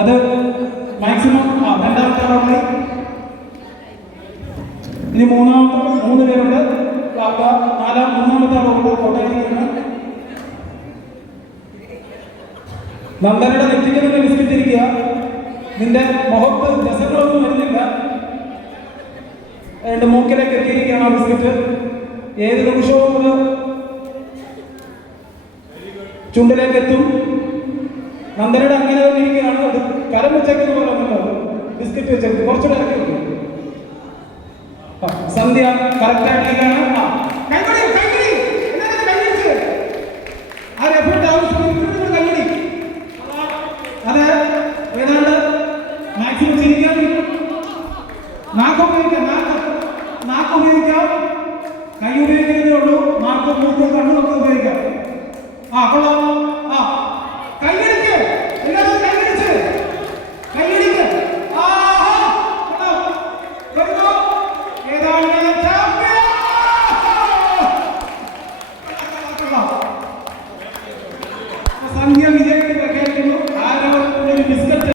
അത് മാക്സിമം രണ്ടാമത്തെ ആളായി. ഇനി മൂന്ന് പേരുണ്ട്. മൂന്നാമത്തെ ആളുണ്ട് കോട്ടയം. നന്ദനയുടെ നെറ്റിക്കുന്ന ബിസ്ക്കറ്റ് ഇരിക്കുക. നിന്റെ മുഖത്ത് രസങ്ങളൊന്നും വരുന്നില്ല. അതിന്റെ മൂക്കിലേക്ക് എത്തിയിരിക്കുകയാണ് ആ ബിസ്ക്കറ്റ്. ഏത് നിമിഷവും അത് ചുണ്ടിലേക്ക് എത്തും. നന്ദനയുടെ അങ്ങനെ ഇരിക്കുകയാണ്. അത് കരം വെച്ചേക്കെന്ന് പറയുന്നുണ്ടോ? ബിസ്ക്കറ്റ് വെച്ചേക്ക് കുറച്ചുകൂടെ ഇറക്കി വെക്കും. സന്ധ്യ കറക്റ്റായിട്ടിരിക്കുകയാണ്. അത് ഏതാണ്ട് മാക്സിമം ചിരിക്കാൻ നാക്ക് ഉപയോഗിക്കാം. കൈ ഉപയോഗിക്കുന്നതേ ഉള്ളൂ. നാക്ക് മൂക്ക് കണ്ണുമൊക്കെ ഉപയോഗിക്കാം. കൊള്ളാം.